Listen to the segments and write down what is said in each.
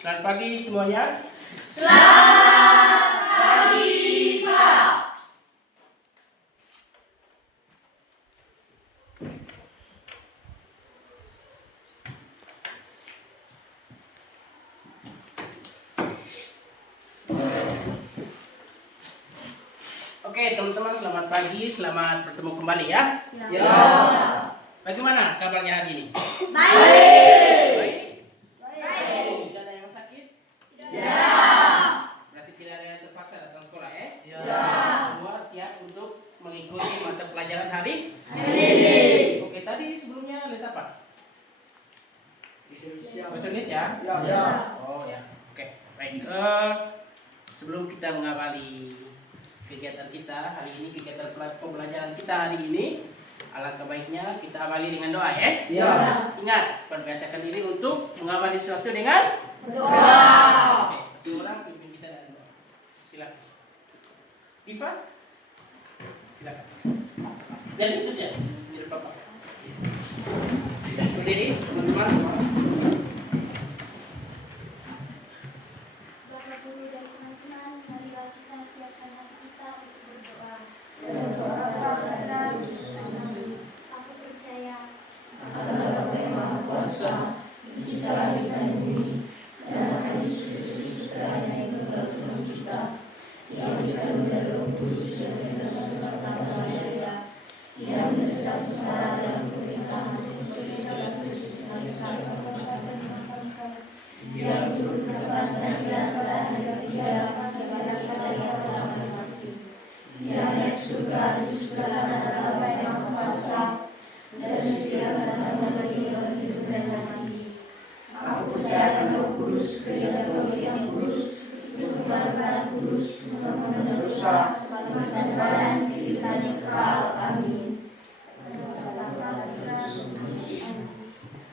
Selamat pagi semuanya. Selamat pagi, Pak. Oke teman-teman, selamat pagi, selamat bertemu kembali ya. Ya. Bagaimana kabarnya hari ini? Baik. Baik. Baik. Tidak ada yang sakit? Ya. Berarti tidak ada yang terpaksa datang sekolah ya? Ya. Semua siap untuk mengikuti mata pelajaran hari Ini. Oke, tadi sebelumnya les apa? Bahasa Bahasa Indonesia? Ya. Oh ya, oke, baik. Sebelum kita mengawali kegiatan kita hari ini, kegiatan pembelajaran kita hari ini, alangkah baiknya kita awali dengan doa ya. Ya. Ingat, perbiasakan diri untuk mengawali sesuatu dengan Doa. Oke, satu orang pimpin kita dengan doa. Silakan. Diva, silakan. Dari situ saja, mirip Bapak. Berdiri, teman-teman. Bapak Guru dan teman-teman, marilah kita siapkan hati kita untuk berdoa. Aku percaya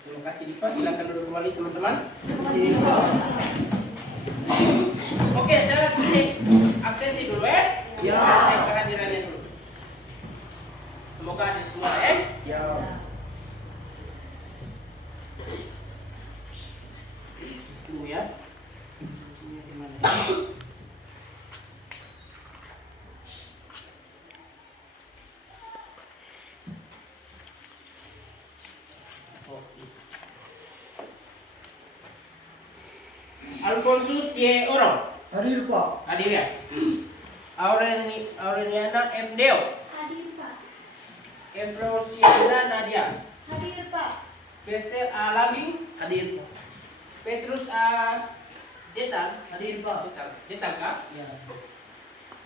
Terima kasih Diva, silakan duduk kembali teman-teman. Oke, saya cek absensi dulu ya. Cek kehadirannya dulu. Semoga hadir semua ya. Tunggu ya. Isinya gimana ya? Alfonsus Y. Oro. Hadir, Pak. Hadir ya. Aureliana M. Deo. hadir Pak. Efrosiana Nadia. Hadir Pak. Bester A. Labing. Hadir, Pak. Petrus A. Jetal. Hadir, Pak. Jetal kah? Ya.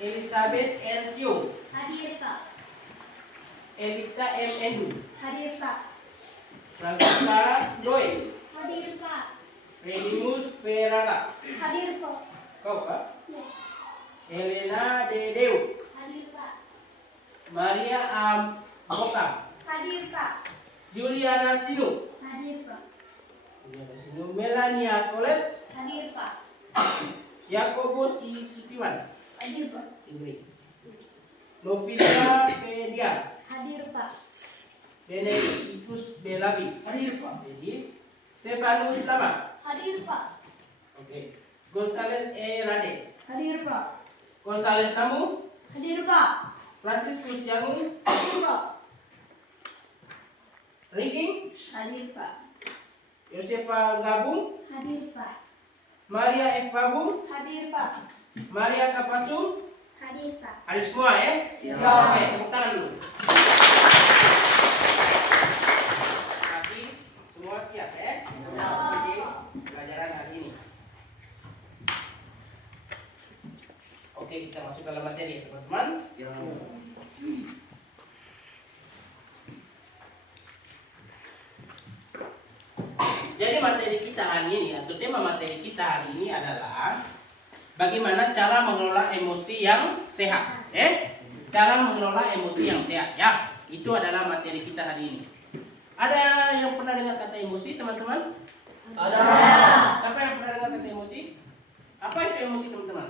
Elizabeth N. Sio. Hadir Pak. Elista M. Endu. Hadir Pak. Francisca Doe. Hadir Pak. Redimus P. Raga. Hadir Pak. Kau kah? Ya. Helena D. Deu. Hadir Pak. Maria A. Boka. Hadir Pak. Juliana Sinu. Hadir Pak. Melania Colet. Hadir Pak. Yakobus I. Sutiwan. Hadir Pak. Novita P. Dian. Hadir Pak. Benedictus B. Labi. Hadir, Pak. Jadi Stefanus Lama. Hadir Pak. Oke. Gonzales E. Rade. Hadir Pak. Gonzales Namu. Hadir Pak. Franciscus Jangu. Hadir Pak. Rigging. Hadir Pak. Yosefa Gabung. Hadir Pak. Maria F. Babung. Hadir Pak. Maria Kapasung. Hadir Pak. Hadir semua ya? Ya. Oke, tepuk tangan dulu. Tapi semua siap ya? Jadi pelajaran hari ini. Oke, kita masuk dalam materi ya teman-teman. Jadi materi kita hari ini atau tema materi kita hari ini adalah bagaimana cara mengelola emosi yang sehat. Cara mengelola emosi yang sehat ya. Itu adalah materi kita hari ini. Ada yang pernah dengar kata emosi teman-teman? Ada. Siapa yang pernah dengar kata emosi? Apa itu emosi teman-teman?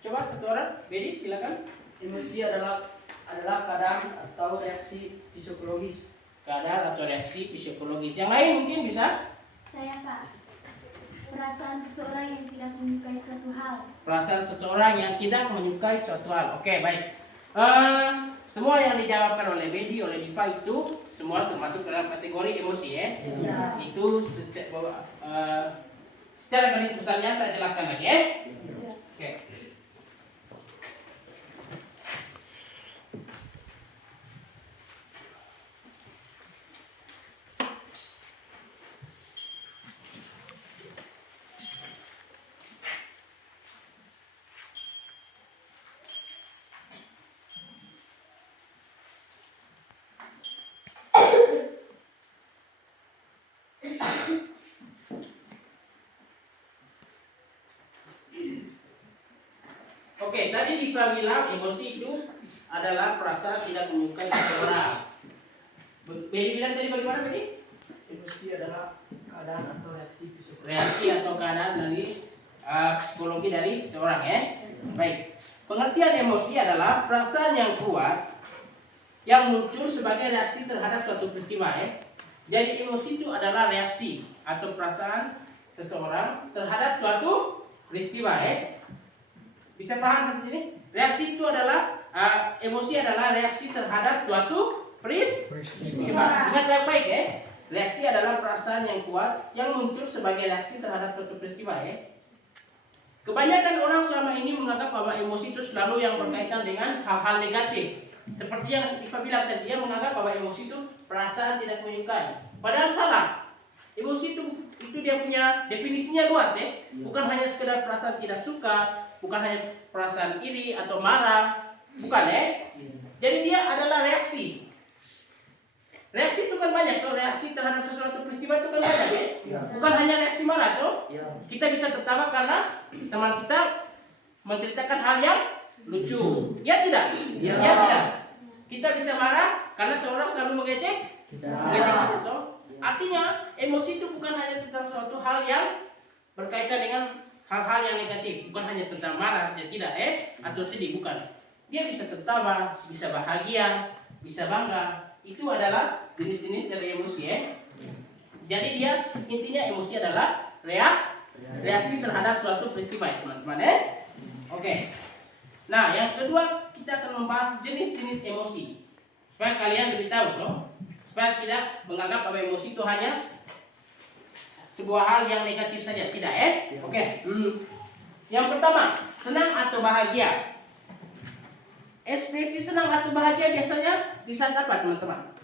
Coba satu orang, Bedi silakan. Emosi adalah keadaan atau reaksi psikologis. Keadaan atau reaksi psikologis. Yang lain mungkin bisa? Saya Pak. perasaan seseorang yang tidak menyukai suatu hal. Perasaan seseorang yang tidak menyukai suatu hal. Oke, baik. Semua yang dijawabkan oleh Bedi, oleh Diva itu semua termasuk dalam kategori emosi ya. Itu secara garis besarnya saya jelaskan lagi ya. Oke. Oke, tadi Diva bilang emosi itu adalah perasaan tidak menyukai seseorang. Bedi bilang tadi bagaimana Bedi? Emosi adalah keadaan atau reaksi psikologis. Reaksi atau keadaan dari psikologi dari seseorang ya. Baik. Pengertian emosi adalah perasaan yang kuat yang muncul sebagai reaksi terhadap suatu peristiwa ya. Jadi emosi itu adalah reaksi atau perasaan seseorang terhadap suatu peristiwa ya. Bisa paham seperti ini? Reaksi itu adalah emosi adalah reaksi terhadap suatu peristiwa. Ingat baik-baik ya. Reaksi adalah perasaan yang kuat yang muncul sebagai reaksi terhadap suatu peristiwa ya. Kebanyakan orang selama ini menganggap bahwa emosi itu selalu yang berkaitan dengan hal-hal negatif. Seperti yang Diva bilang tadi, dia menganggap bahwa emosi itu perasaan tidak menyukai. Padahal salah. Emosi itu dia punya definisinya luas ya. Bukan hanya sekedar perasaan tidak suka, bukan hanya perasaan iri atau marah, bukan ya. Jadi dia adalah reaksi. Reaksi itu kan banyak tuh, reaksi terhadap sesuatu peristiwa itu kan banyak ya. Bukan hanya reaksi marah tuh. Kita bisa tertawa karena teman kita menceritakan hal yang lucu. Ya tidak? Ya tidak. Kita bisa marah karena seorang selalu mengejek kita tuh. Artinya emosi itu bukan hanya tentang suatu hal yang berkaitan dengan hal-hal yang negatif, bukan hanya tentang marah saja, tidak atau sedih, bukan. Dia bisa tertawa, bisa bahagia, bisa bangga. Itu adalah jenis-jenis dari emosi ya. Jadi dia intinya emosi adalah reaksi terhadap suatu peristiwa ya teman-teman ya. Oke. Nah yang kedua kita akan membahas jenis-jenis emosi supaya kalian lebih tahu loh. Supaya tidak menganggap bahwa emosi itu hanya sebuah hal yang negatif saja, tidak ya? Oke. Yang pertama, senang atau bahagia. Ekspresi senang atau bahagia biasanya di saat apa teman-teman?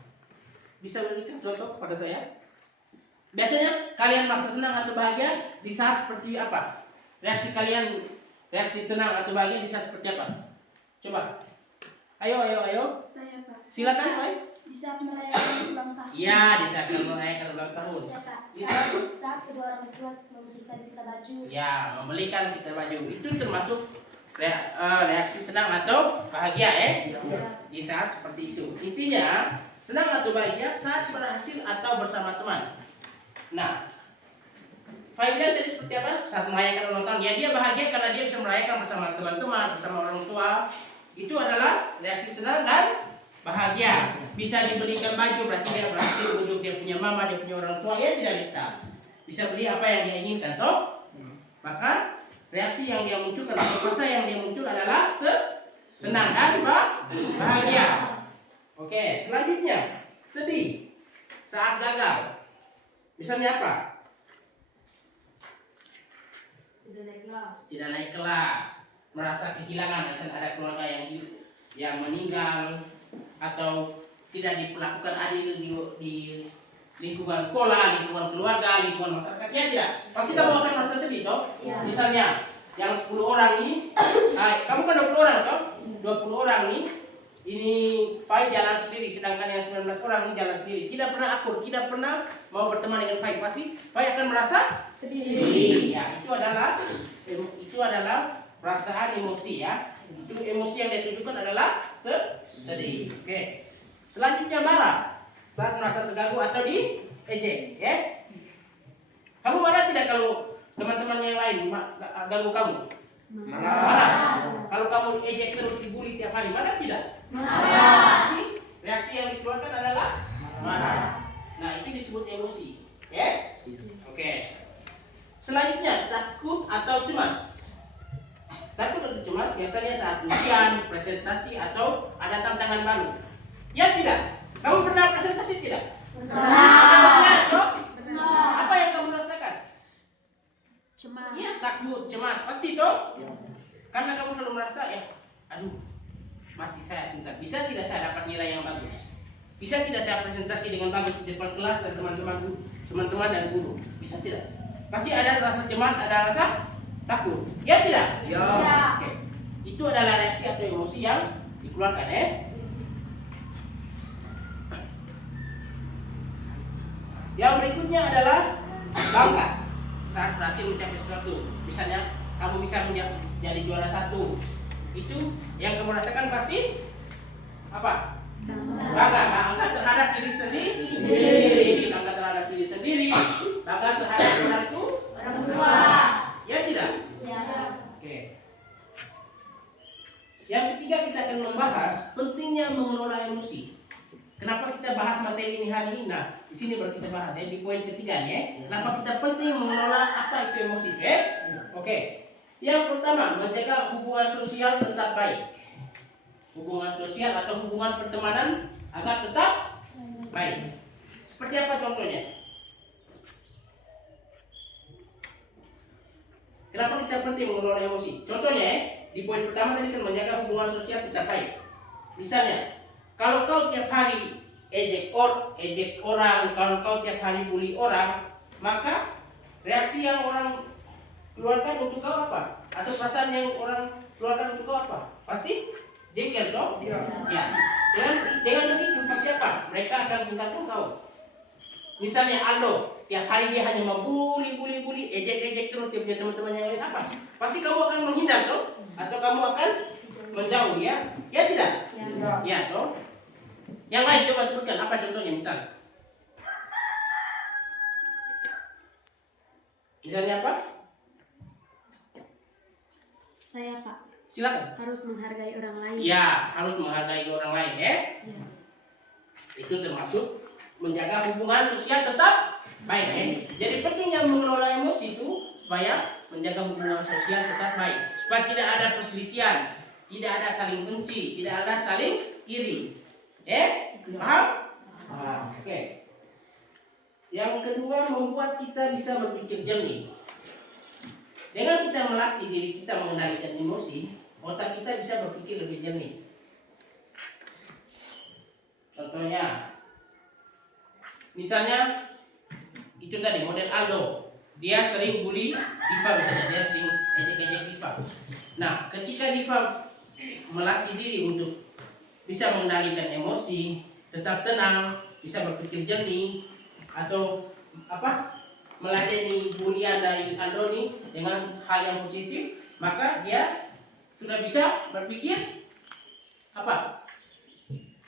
Bisa berikan contoh kepada saya? Biasanya kalian merasa senang atau bahagia di saat seperti apa? Reaksi kalian, reaksi senang atau bahagia di saat seperti apa? Coba. Ayo. Saya Pak. Silakan, Pak. Di saat merayakan ulang tahun. Iya, di saat merayakan ulang tahun. Saat kedua orang tua memberikan kita baju. Ya, membelikan kita baju itu termasuk reaksi senang atau bahagia ya. Di saat seperti itu. Intinya senang atau bahagia saat berhasil atau bersama teman. Nah, Fai bilang tadi seperti apa? Saat merayakan ulang tahun, ya dia bahagia karena dia bisa merayakan bersama teman-teman, bersama orang tua. Itu adalah reaksi senang dan bahagia. Bisa dibelikan baju berarti dia berhasil untuk dia punya mama, dia punya orang tua, ya tidak bisa. Bisa beli apa yang dia inginkan toh? Maka reaksi yang dia munculkan atau rasa yang dia muncul adalah senang dan bahagia. Oke, selanjutnya sedih saat gagal. Misalnya apa? Tidak naik kelas, merasa kehilangan, misalnya ada keluarga yang meninggal atau tidak diperlakukan adil di lingkungan sekolah, lingkungan keluarga, lingkungan masyarakat, ya tidak? Pasti kamu akan merasa sedih toh? Misalnya yang 10 orang ini, kamu kan 20 orang toh? 20 orang nih, ini Fai jalan sendiri, sedangkan yang 19 orang ini jalan sendiri. Tidak pernah akur, tidak pernah mau berteman dengan Fai. Pasti Fai akan merasa sedih. Ya, itu adalah perasaan emosi ya. Itu emosi yang ditujukan adalah sedih. Oke. Selanjutnya marah saat merasa terganggu atau diejek, ya. Kamu marah tidak kalau teman-teman yang lain ganggu kamu? Marah. Kalau kamu ejek terus dibully tiap hari, marah tidak? Marah. Reaksi yang dikeluarkan adalah marah. Nah, itu disebut emosi, ya. Oke. Selanjutnya, takut atau cemas. Takut atau cemas biasanya saat ujian, presentasi, atau ada tantangan baru. Ya tidak? Kamu pernah presentasi tidak? Pernah. Toh? Apa yang kamu rasakan? Cemas. Ya, takut, cemas. Pasti toh? Karena kamu selalu merasa ya, aduh, mati saya sebentar. Bisa tidak saya dapat nilai yang bagus? Bisa tidak saya presentasi dengan bagus di depan kelas dan teman-teman dan guru? Bisa tidak? Pasti ada rasa cemas, ada rasa takut. Ya tidak? Ya. Oke. Itu adalah reaksi atau emosi yang dikeluarkan ya. Yang berikutnya adalah bangga saat berhasil mencapai sesuatu. Misalnya kamu bisa menjadi juara 1. Itu yang kamu rasakan pasti apa? Bangga terhadap diri sendiri, bangga terhadap diri sendiri, bangga terhadap orang tua. Ya tidak? Ya. Oke. Yang ketiga kita akan membahas pentingnya mengelola emosi. Kenapa kita bahas materi ini hari ini? Nah, di sini baru kita bahas ya di poin ketiga ya. Kenapa kita penting mengelola apa itu emosi? Oke. Yang pertama, menjaga hubungan sosial tetap baik. Hubungan sosial atau hubungan pertemanan agar tetap baik. Seperti apa contohnya? Kenapa kita penting mengelola emosi? Contohnya ya, di poin pertama tadi kan menjaga hubungan sosial tetap baik. Misalnya, kalau kau tiap hari ejek orang, kalau kau tiap hari bully orang, maka reaksi yang orang keluarkan untuk kau apa? Atau perasaan yang orang keluarkan untuk kau apa? Pasti jengkel toh? Ya. Ya. Dengan begitu pasti apa? Mereka akan tingkatkan kau. Misalnya Aldo, tiap hari dia hanya membuli, ejek terus dia punya teman-teman yang lain apa? Pasti kamu akan menghindar toh? Atau kamu akan menjauh ya? Ya tidak? Ya. Ya toh? Yang lain coba sebutkan apa contohnya misal? Misalnya apa? Saya Pak Silakan. harus menghargai orang lain. Ya, harus menghargai orang lain ya. Ya. Itu termasuk menjaga hubungan sosial tetap baik ya. Jadi pentingnya mengelola emosi itu supaya menjaga hubungan sosial tetap baik, supaya tidak ada perselisihan, tidak ada saling benci, tidak ada saling iri. Paham? Oke. Yang kedua, membuat kita bisa berpikir jernih. Dengan kita melatih diri kita mengendalikan emosi, otak kita bisa berpikir lebih jernih. Contohnya, misalnya itu tadi model Aldo, dia sering bully Diva misalnya, dia sering ejek-ejek Diva. Nah, ketika Diva melatih diri untuk bisa mengendalikan emosi, tetap tenang, bisa berpikir jernih, atau meladeni bulian dari Aldo ini dengan hal yang positif, maka dia sudah bisa berpikir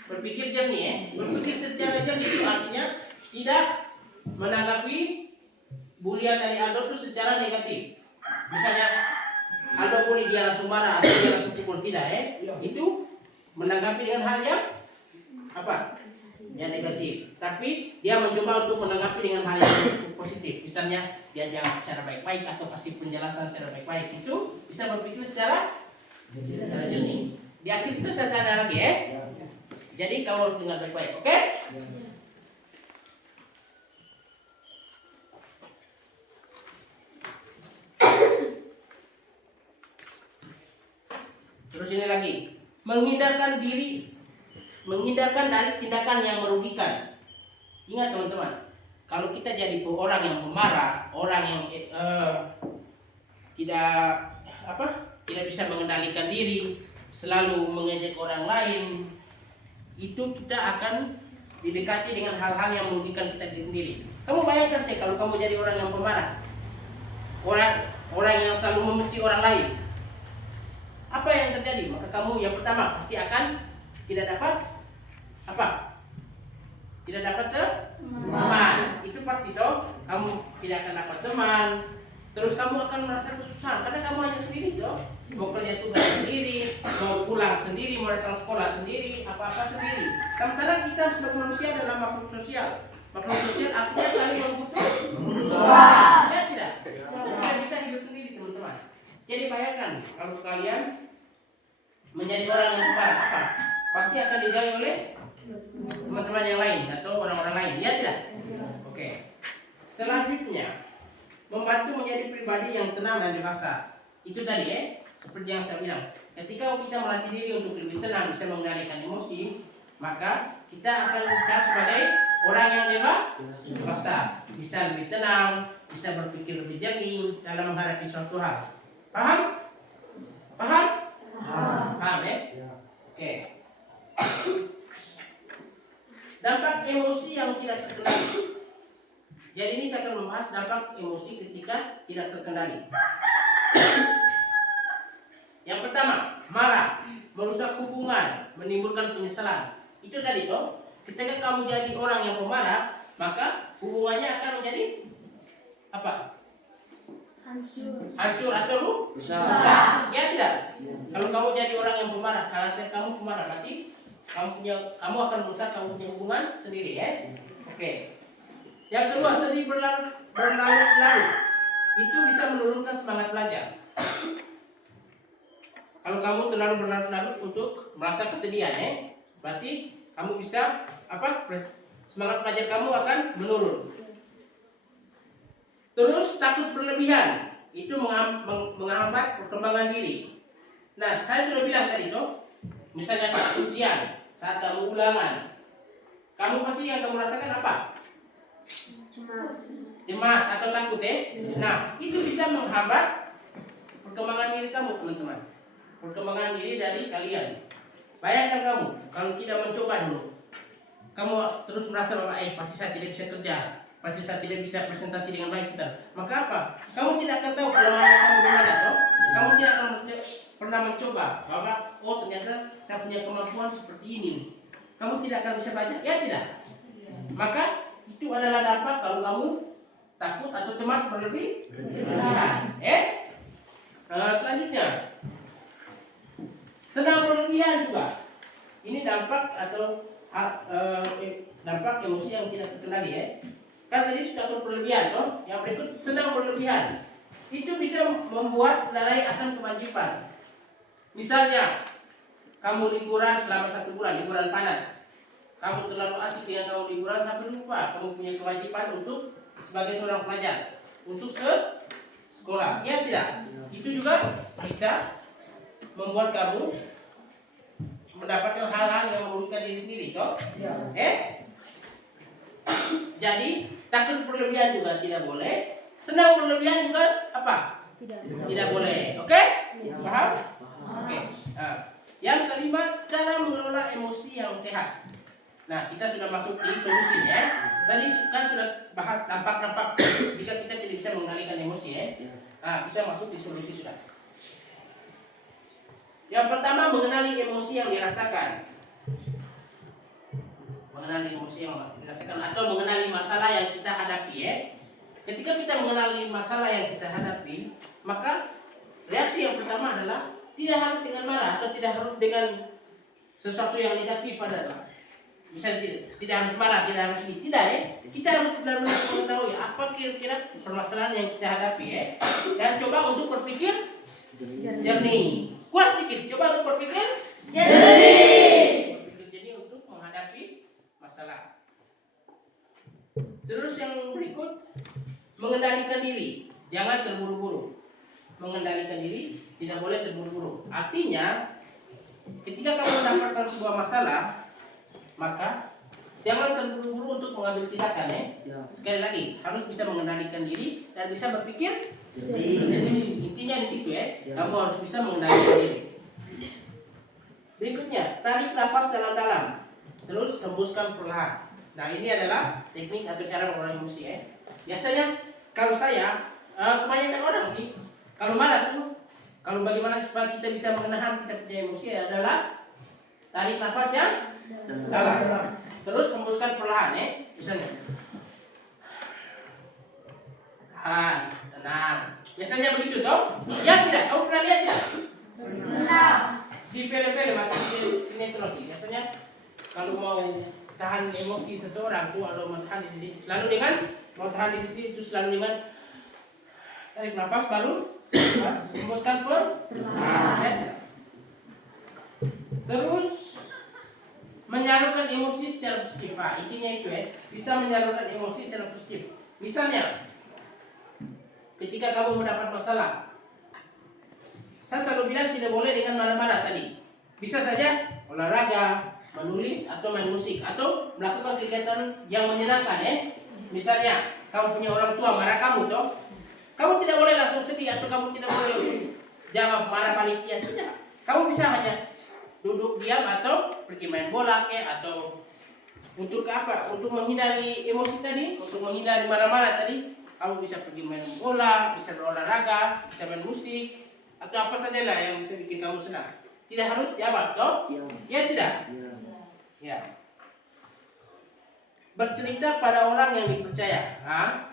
berpikir jernih ya. Berpikir secara jernih itu artinya tidak menanggapi bulian dari Aldo itu secara negatif. Misalnya Aldo bully dia langsung marah atau dia langsung pukul, tidak ya. Itu menanggapi dengan hal yang yang negatif. Tapi dia mencoba untuk menanggapi dengan hal yang positif. Misalnya dia jawab secara baik-baik atau kasih penjelasan secara baik-baik. Itu bisa berpikir secara jernih. Diaktifkan secara lagi ya. Jadi kamu harus dengar baik-baik, oke? Terus ini lagi, menghindarkan dari tindakan yang merugikan. Ingat teman-teman, kalau kita jadi orang yang pemarah, orang yang tidak bisa mengendalikan diri, selalu mengejek orang lain, itu kita akan didekati dengan hal-hal yang merugikan kita sendiri. Kamu bayangkan saja kalau kamu jadi orang yang pemarah, orang yang selalu membenci orang lain, apa yang terjadi? Maka kamu yang pertama pasti akan tidak dapat tidak dapat teman. Itu pasti dong. Kamu tidak akan dapat teman. Terus kamu akan merasa kesusahan karena kamu hanya sendiri dong. Mau kerja tugas sendiri, mau pulang sendiri, mau datang sekolah sendiri, apa-apa sendiri. Sementara kita sebagai manusia adalah makhluk sosial. Makhluk sosial artinya saling membutuhkan. Ya tidak? kalau kalian menjadi orang yang pemarah, apa? Pasti akan dijauhi oleh teman-teman yang lain atau orang-orang lain, ya tidak? Oke. Selanjutnya, membantu menjadi pribadi yang tenang dan dewasa. Itu tadi seperti yang saya bilang. Ketika kita melatih diri untuk lebih tenang, bisa mengendalikan emosi, maka kita akan dicap sebagai orang yang dewasa, bisa lebih tenang, bisa berpikir lebih jernih dalam menghadapi suatu hal. Paham? Paham? Paham ya? Oke. Dampak emosi yang tidak terkendali. Jadi ini saya akan membahas dampak emosi ketika tidak terkendali. Yang pertama, marah, merusak hubungan, menimbulkan penyesalan. Itu tadi toh, ketika kamu jadi orang yang pemarah, maka hubungannya akan menjadi apa? Hancur atau rusak. Ya tidak? Kalau kamu jadi orang yang pemarah, karakter kamu pemarah, berarti kamu akan merusak kamu punya hubungan sendiri ya. Oke. Yang kedua, sedih berlarut-larut. Itu bisa menurunkan semangat belajar. Kalau kamu terlalu berlarut-larut untuk merasa kesedihan berarti kamu bisa semangat belajar kamu akan menurun. Terus takut berlebihan, itu menghambat perkembangan diri. Nah, saya sudah bilang tadi toh, misalnya saat ujian, saat kamu ulangan, kamu pasti yang kamu rasakan apa? Cemas atau takut Nah, itu bisa menghambat perkembangan diri kamu, teman-teman. Perkembangan diri dari kalian. Bayangkan kamu kalau tidak mencoba dulu, kamu terus merasa bahwa pasti saya tidak bisa kerja, pasti saya tidak bisa presentasi dengan baik, maka apa? Kamu tidak akan tahu kelemahan kamu di mana toh. Kamu tidak akan pernah mencoba bahwa ternyata saya punya kemampuan seperti ini. Kamu tidak akan bisa belajar, ya tidak? Maka itu adalah dampak kalau kamu takut atau cemas berlebihan. Selanjutnya, senang berlebihan juga. Ini dampak atau dampak emosi yang tidak terkendali Kan tadi sudah berlebihan toh. Yang berikut senang berlebihan. Itu bisa membuat lalai akan kewajiban. Misalnya, kamu liburan selama 1 bulan, liburan panas. Kamu terlalu asik dengan kamu liburan sampai lupa kamu punya kewajiban untuk sebagai seorang pelajar untuk sekolah. Ya tidak? Itu juga bisa membuat kamu mendapatkan hal-hal yang merugikan diri sendiri toh. Jadi takut berlebihan juga tidak boleh. Senang berlebihan juga apa? Tidak boleh. Oke? Paham? Oke. Yang kelima, cara mengelola emosi yang sehat. Nah, kita sudah masuk di solusi Tadi kan sudah bahas dampak-dampak jika kita tidak bisa mengendalikan emosi Nah, kita masuk di solusi sudah. Yang pertama, mengenali emosi yang dirasakan. Mengenali emosi yang dirasakan atau mengenali masalah yang kita hadapi Ketika kita mengenali masalah yang kita hadapi, maka reaksi yang pertama adalah tidak harus dengan marah atau tidak harus dengan sesuatu yang negatif adalah. Misalnya tidak harus marah, tidak harus ini, tidak Kita harus benar-benar mengetahui apa kira-kira permasalahan yang kita hadapi Dan coba untuk berpikir jernih. Kuat pikir, coba untuk berpikir jernih. Berpikir jernih untuk menghadapi masalah. Terus yang berikut, mengendalikan diri, jangan terburu-buru. Mengendalikan diri tidak boleh terburu-buru. Artinya, ketika kamu mendapatkan sebuah masalah, maka jangan terburu-buru untuk mengambil tindakan Sekali lagi, harus bisa mengendalikan diri dan bisa berpikir. Jadi intinya di situ kamu harus bisa mengendalikan diri. Berikutnya, tarik nafas dalam-dalam, terus hembuskan perlahan. Nah, ini adalah teknik atau cara mengelola emosi Biasanya kalau saya, kebanyakan orang sih, kalau marah tuh, kalau bagaimana supaya kita bisa menahan kita punya emosi adalah tarik nafas yang dalam, terus hembuskan perlahan misalnya tahan, tenang. Biasanya begitu toh? Ya tidak? Kamu pernah lihat tidak? Pernah. Di film-film atau di sinetron biasanya kalau mau tahan emosi seseorang tuh atau menahan diri, lalu dengan mau tahan diri sendiri itu selalu dengan tarik nafas baru Hembuskan perlahan. Terus menyalurkan emosi secara positif. Nah, intinya itu bisa menyalurkan emosi secara positif. Misalnya, ketika kamu mendapat masalah, saya selalu bilang tidak boleh dengan marah-marah tadi. Bisa saja olahraga, menulis, atau main musik, atau melakukan kegiatan yang menyenangkan. Misalnya, kamu punya orang tua marah kamu, toh, kamu tidak boleh langsung sedih, atau kamu tidak boleh jawab marah balik dia, tidak. Kamu bisa hanya duduk diam atau pergi main bola atau untuk apa? Untuk menghindari emosi tadi, untuk menghindari marah-marah tadi, kamu bisa pergi main bola, bisa berolahraga, bisa main musik, atau apa saja lah yang bisa bikin kamu senang. Tidak harus jawab, toh? Ya tidak. Ya. Bercerita pada orang yang dipercaya.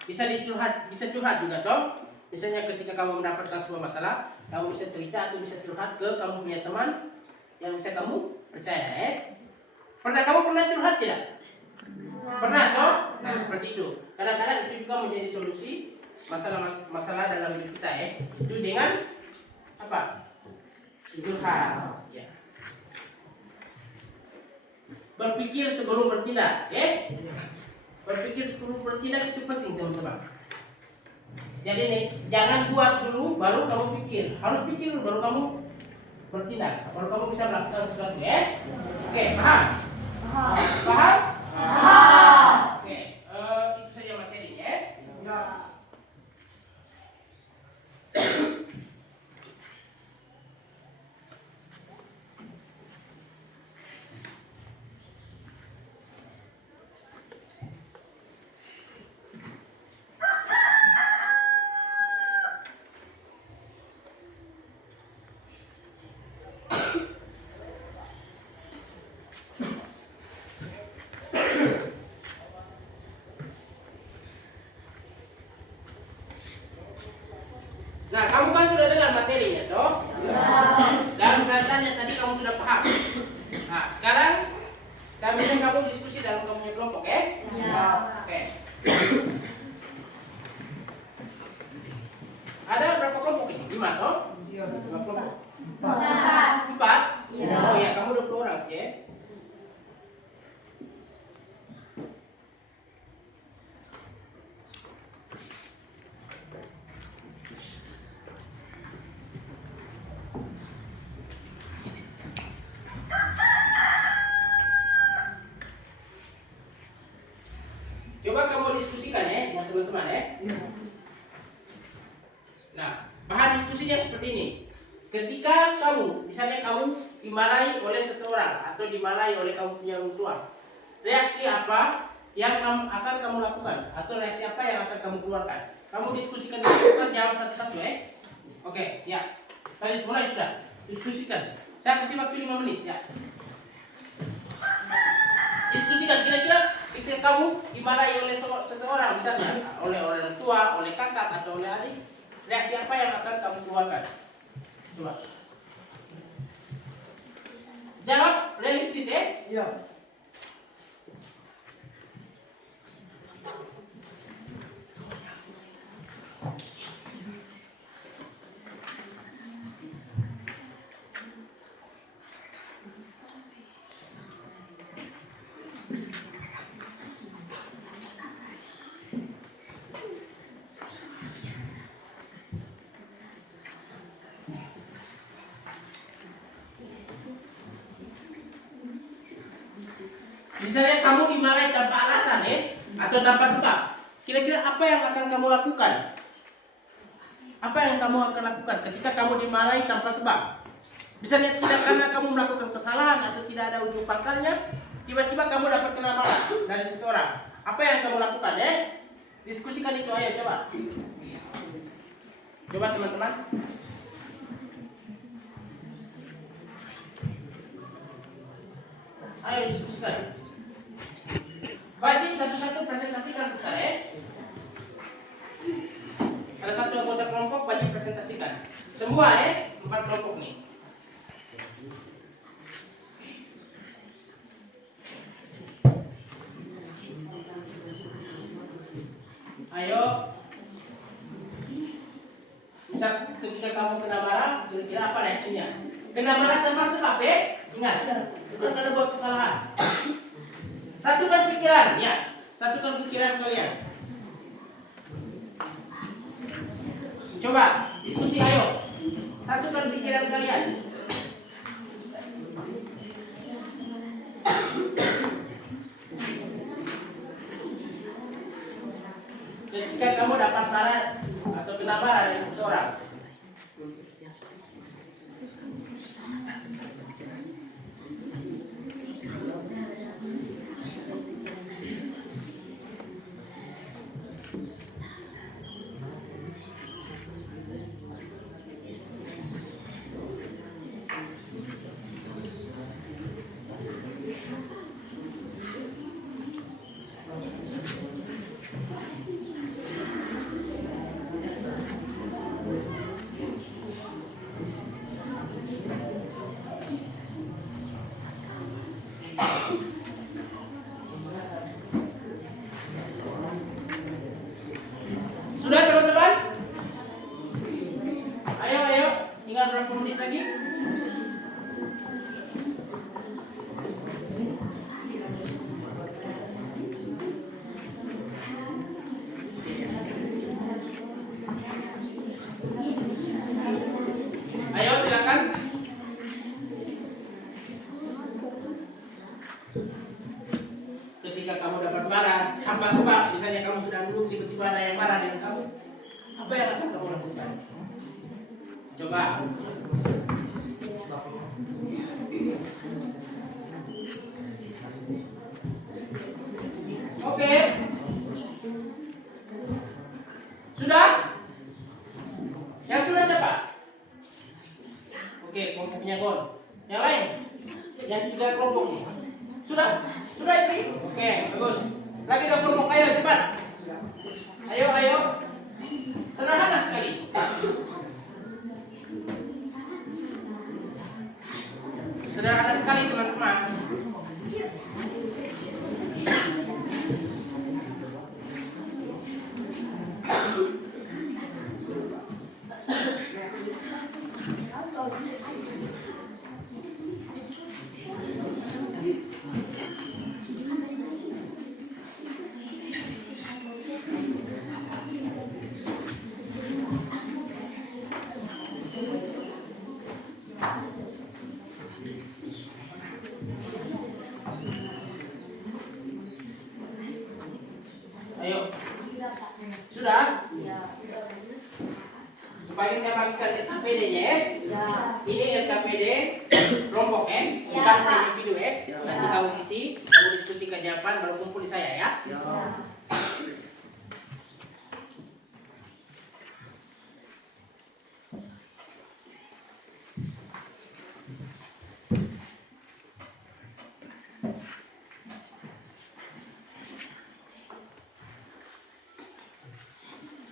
Bisa curhat juga, toh? Misalnya ketika kamu mendapatkan sebuah masalah, kamu bisa cerita atau bisa curhat ke kamu punya teman yang bisa kamu percaya. Kamu pernah curhat tidak? Pernah, toh? Nah, seperti itu. Kadang-kadang itu juga menjadi solusi masalah dalam hidup kita, Itu dengan apa? Curhat. Ya. Berpikir sebelum bertindak, Berpikir sebelum bertindak itu penting, teman-teman. Jadi nih, jangan buat dulu baru kamu pikir. Harus pikir dulu baru kamu bertindak. Baru kamu bisa melakukan sesuatu, Oke, paham? Paham? Oke, itu saja materinya, Ya. Nah, kamu kan sudah dengar materinya, toh? Dan saya tanya tadi kamu sudah paham. Nah, sekarang saya minta kamu diskusi dalam kamu punya kelompok, Oke. Ada berapa kelompok ini? 5, toh? Iya. 5 kelompok. 4. 4? Iya. Oh ya, kamu 20 orang, oke? Coba kamu diskusikan dengan teman-teman, Iya. Nah, bahan diskusinya seperti ini. Ketika misalnya kamu dimarahi oleh seseorang atau dimarahi oleh kamu punya orang tua, reaksi apa yang akan kamu lakukan atau reaksi apa yang akan kamu keluarkan? Kamu diskusikan, jawab satu-satu, Oke, ya. Baik, mulai sudah. Diskusikan. Saya kasih waktu 5 menit, ya. Diskusikan kira-kira ketika kamu dimarahi oleh seseorang, misalnya oleh orang tua, oleh kakak atau oleh adik, reaksi apa yang akan kamu keluarkan? Coba. Jawab realistis, Iya. Misalnya kamu dimarahi tanpa alasan, atau tanpa sebab. Kira-kira apa yang akan kamu lakukan? Apa yang kamu akan lakukan ketika kamu dimarahi tanpa sebab? Misalnya tidak karena kamu melakukan kesalahan atau tidak ada ujung pangkalnya, tiba-tiba kamu dapat kena marah dari seseorang. Apa yang kamu lakukan, Diskusikan itu, ayo coba. Coba teman-teman. Ayo diskusikan. Wajib satu-satu presentasikan sebentar, Ada satu anggota kelompok wajib presentasikan. Semua, 4 kelompok nih. Ayo. Ketika kamu kena marah, kira-kira apa reaksinya? Kena marah tanpa sebab, ingat, bukan karena buat kesalahan. Satukan pikiran, ya. Satukan pikiran kalian. Coba diskusi, ayo. Satukan pikiran kalian. Ketika kamu dapat marah atau kena marah dari seseorang, sudah teman-teman? Ayo, tinggal berapa menit lagi? Ayo silakan. Ketika kamu dapat marah tanpa sebab, misalnya kamu sedang duduk tiba-tiba ada yang marah dengan kamu, apa yang akan kamu lakukan? Coba. Oke. Sudah? Yang sudah siapa? Oke, kelompoknya gol. Yang lain? Yang 3 kelompok nih. Sudah? Sudah ini? Oke, bagus. Lagi 2 kelompok, ayo cepat. Ayo. Sederhana sekali. Sederhana sekali teman-teman. Ayo. Sudah? Supaya saya bagikan LKPD-nya ya. Ini LKPD kelompok bukan individu Nanti kamu isi, kamu diskusikan jawaban baru kumpul di saya ya.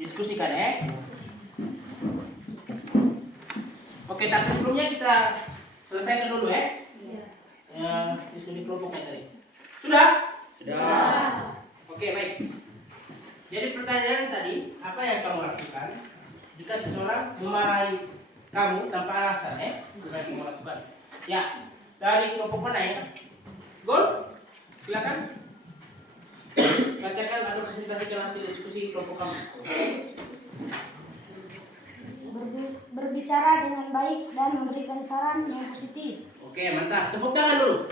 Diskusikan Oke, tapi sebelumnya kita selesaikan dulu diskusi kelompoknya tadi. Sudah? Sudah. Oke, baik. Jadi pertanyaan tadi, apa yang kamu lakukan jika seseorang memarahi kamu tanpa alasan? Apa yang kamu lakukan? Ya, dari kelompok mana ya? Gol? Silakan. Bacakan atau presentasikan hasil diskusi kelompok kamu. Berbicara dengan baik dan memberikan saran yang positif. Oke, mantap. Tepuk tangan dulu.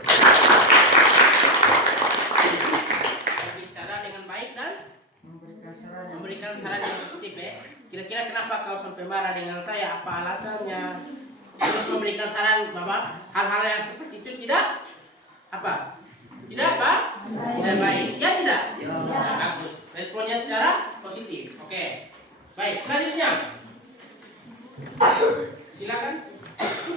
Berbicara dengan baik dan memberikan saran yang positif Kira-kira kenapa kau sampai marah dengan saya? Apa alasannya? Terus memberikan saran bahwa hal-hal yang seperti itu tidak apa? Tidak apa? Tidak baik. Ya tidak? Ya. Nah, bagus. Responnya secara positif. Oke. Baik, selanjutnya. Silakan.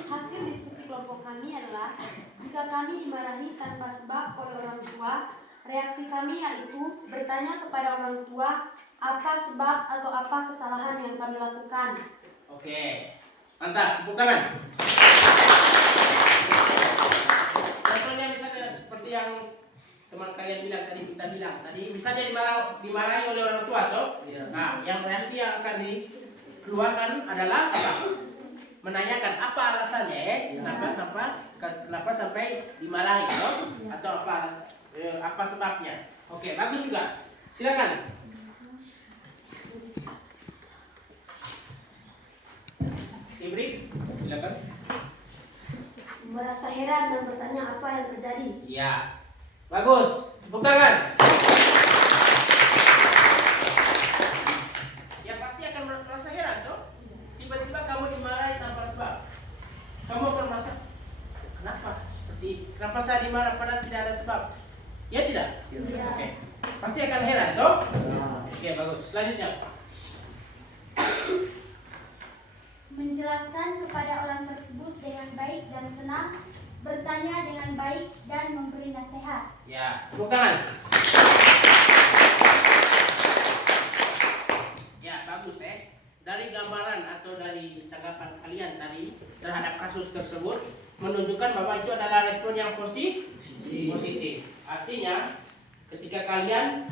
Hasil diskusi kelompok kami adalah jika kami dimarahi tanpa sebab oleh orang tua, reaksi kami yaitu bertanya kepada orang tua apa sebab atau apa kesalahan yang kami lakukan. Oke, mantap. Tepuk tangan. Contohnya misalnya seperti yang teman kalian bilang tadi, kita bilang tadi, misalnya dimarahi oleh orang tua, toh? Nah, yang reaksi yang akan keluarkan adalah apa? Menanyakan apa alasannya, kenapa sampai dimarahi, atau apa sebabnya. Oke, bagus juga. Silakan. Ibri, silakan. Merasa heran dan bertanya apa yang terjadi. Ya, bagus. Tepuk tangan. Ya pasti akan merasa heran toh. Tiba-tiba kamu dimarahi tanpa sebab. Kamu akan merasa kenapa saya dimarah padahal tidak ada sebab. Ya tidak? Ya. Oke. Pasti akan heran toh. Oke, bagus. Selanjutnya. Menjelaskan kepada orang tersebut dengan baik dan tenang, bertanya dengan baik dan memberi nasihat. Ya, tepuk tangan. Ya, bagus Dari gambaran atau dari tanggapan kalian tadi terhadap kasus tersebut menunjukkan bahwa itu adalah respon yang positif. Artinya, ketika kalian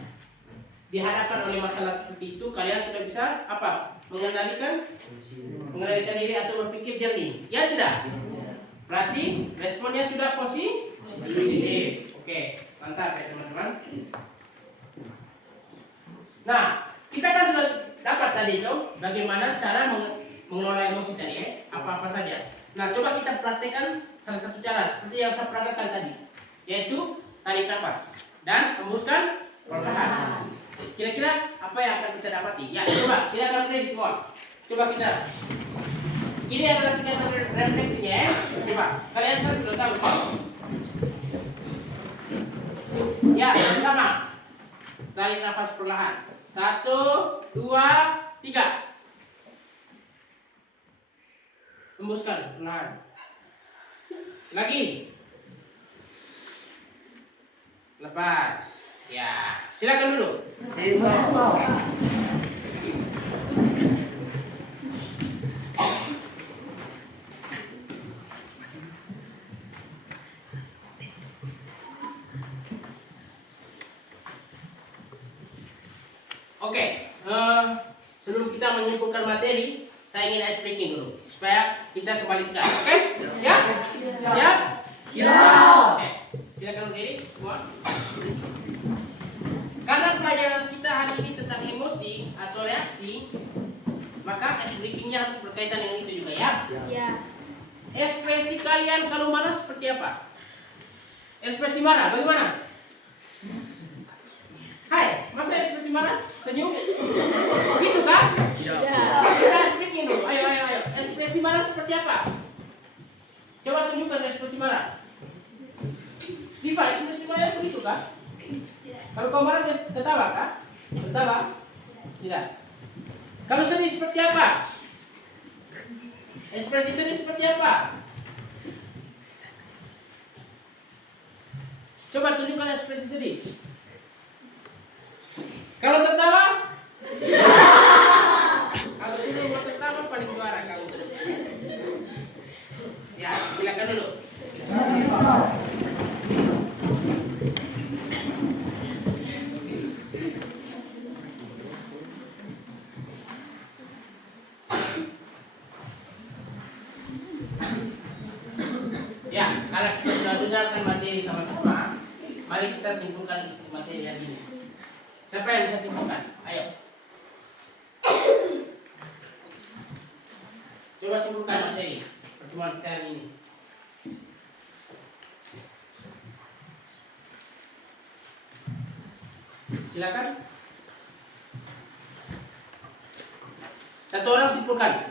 dihadapkan oleh masalah seperti itu, kalian sudah bisa apa? Mengendalikan diri atau berpikir jernih. Ya tidak? Berarti responnya sudah positif. Oke, mantap ya teman-teman. Nah, kita kan sudah dapat tadi itu bagaimana cara mengelola emosi tadi apa-apa saja. Nah, coba kita praktekkan salah satu cara seperti yang saya peragakan tadi, yaitu tarik nafas dan hembuskan perlahan. Kira-kira apa yang akan kita dapati? Ya, coba silakan ready semua. Coba kita. Ini adalah kegiatan refleksinya Coba, kalian kan sudah tahu kok. Ya, sama. Tarik nafas perlahan. 1, 2, 3. Hembuskan perlahan. Lagi. Lepas. Ya, silakan dulu. Oke, sebelum kita menyimpulkan materi, saya ingin ice breaking dulu supaya kita kembali sekarang. Oke? Siap? Siap? Siap. Oke, silakan berdiri semua. Karena pelajaran kita hari ini tentang emosi atau reaksi, maka ice breakingnya harus berkaitan dengan itu juga ya. Ya. Ekspresi kalian kalau marah seperti apa? Ekspresi marah bagaimana? Hai, masa ekspresi marah? Senyum? Gitu kan? Ya. Kita speaking dulu. Ayo. Ekspresi marah seperti apa? Coba tunjukkan ekspresi marah. Diva, ekspresi marah begitu kah? Kalau kau marah tertawa kah? Tertawa? Tidak. Kalau sedih seperti apa? Ekspresi sedih seperti apa? Coba tunjukkan ekspresi sedih. Kalau tertawa? Kalau sudah mau tertawa paling juara kamu. Ya, silakan dulu. Ya, karena kita sudah dengarkan materi sama-sama, mari kita simpulkan isi materi hari ini. Siapa yang bisa simpulkan? Ayo. Coba simpulkan materi pertemuan kita hari ini. Silakan. Satu orang simpulkan.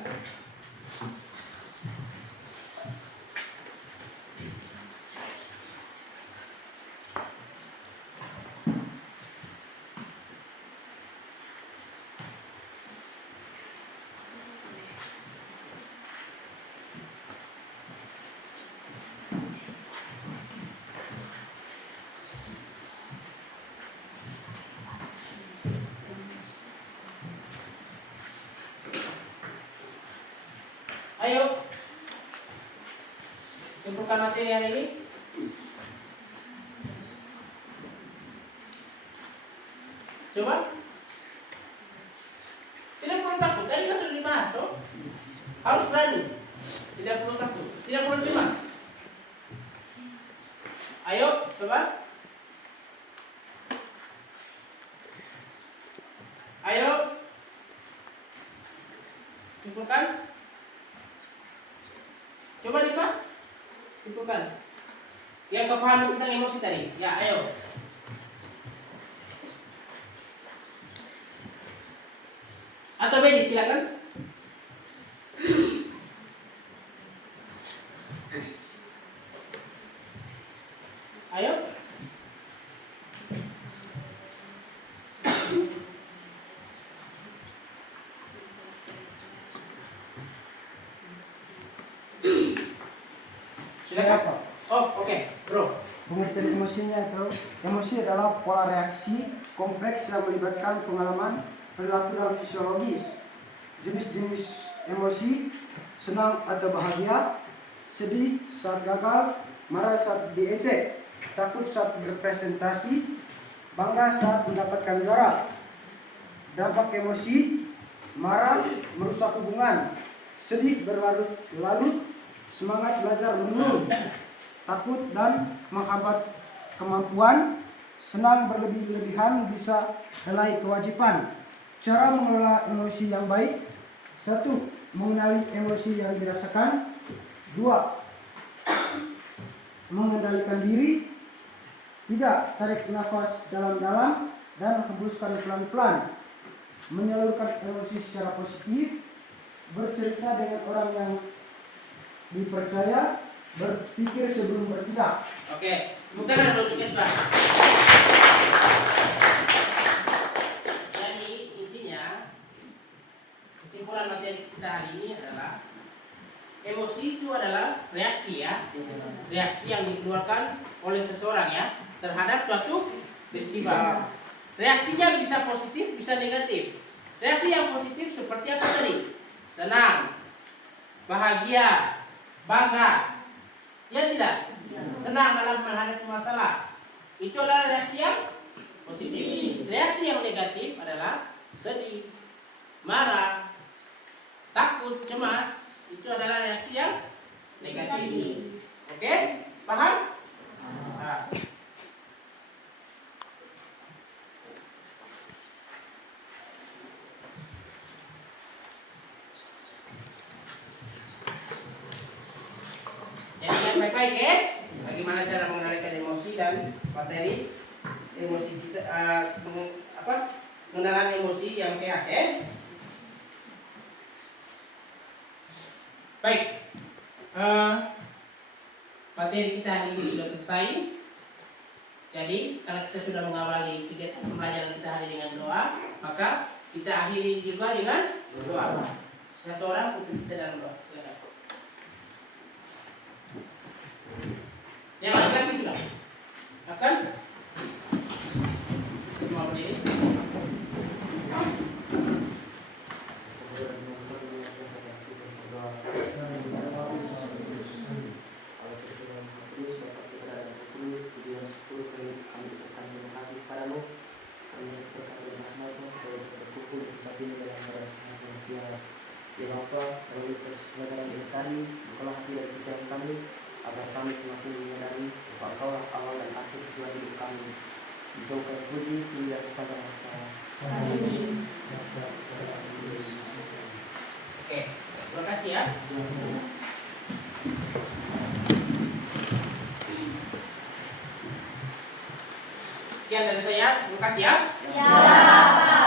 Ayo. Simpulkan materi hari ini. Coba. Tidak perlu takut. Tadi kan sudah cemas toh. Harus berani. Tidak perlu takut, tidak perlu cemas. Ayo coba. Ayo simpulkan. Coba Diva, simpulkan. Yang kau pahami tentang emosi tadi. Ya, ayo. Atau Bedi, silakan. Ayo. Saya apa? Oh, oke, Bro. Pengertian emosinya itu, emosi adalah pola reaksi kompleks yang melibatkan pengalaman, perilaku dan fisiologis. Jenis-jenis emosi, senang atau bahagia, sedih saat gagal, marah saat diejek, takut saat berpresentasi, bangga saat mendapatkan juara. Dampak emosi, marah merusak hubungan, sedih berlarut-larut, semangat belajar menurun, takut dan menghambat kemampuan, senang berlebih-lebihan bisa lalai kewajiban. Cara mengelola emosi yang baik: 1. Mengenali emosi yang dirasakan. 2. Mengendalikan diri. 3. Tarik nafas dalam-dalam dan hembuskan pelan-pelan. Menyalurkan emosi secara positif. Bercerita dengan orang yang dipercaya. Berpikir sebelum bertindak. Oke, bukan ada sedikit Pak. Jadi intinya kesimpulan materi kita hari ini adalah emosi itu adalah reaksi ya, reaksi yang dikeluarkan oleh seseorang ya terhadap suatu peristiwa. Reaksinya bisa positif, bisa negatif. Reaksi yang positif seperti apa tadi? Senang, bahagia, bangga. Ya tidak? Tenang dalam menghadapi masalah. Itu adalah reaksi yang positif. Reaksi yang negatif adalah sedih, marah, takut, cemas. Itu adalah reaksi yang negatif. Oke? Paham? Nah. Baik-baik ya, bagaimana cara mengendalikan emosi dan materi emosi kita, pengenalan emosi yang sehat ya. Baik, materi kita hari ini sudah selesai. Jadi kalau kita sudah mengawali kegiatan pembelajaran kita hari dengan doa, maka kita akhiri juga dengan doa. Satu orang pimpin kita dalam doa. Silakan. Yang laki-laki sudah akan mau berdiri. Agar kami semakin menyadari bahwa Engkaulah awal dan akhir tujuan hidup kami. Engkau terpuji hingga sepanjang masa. Amin. Oke, terima kasih ya. Sekian dari saya, terima kasih ya. Ya, Pak.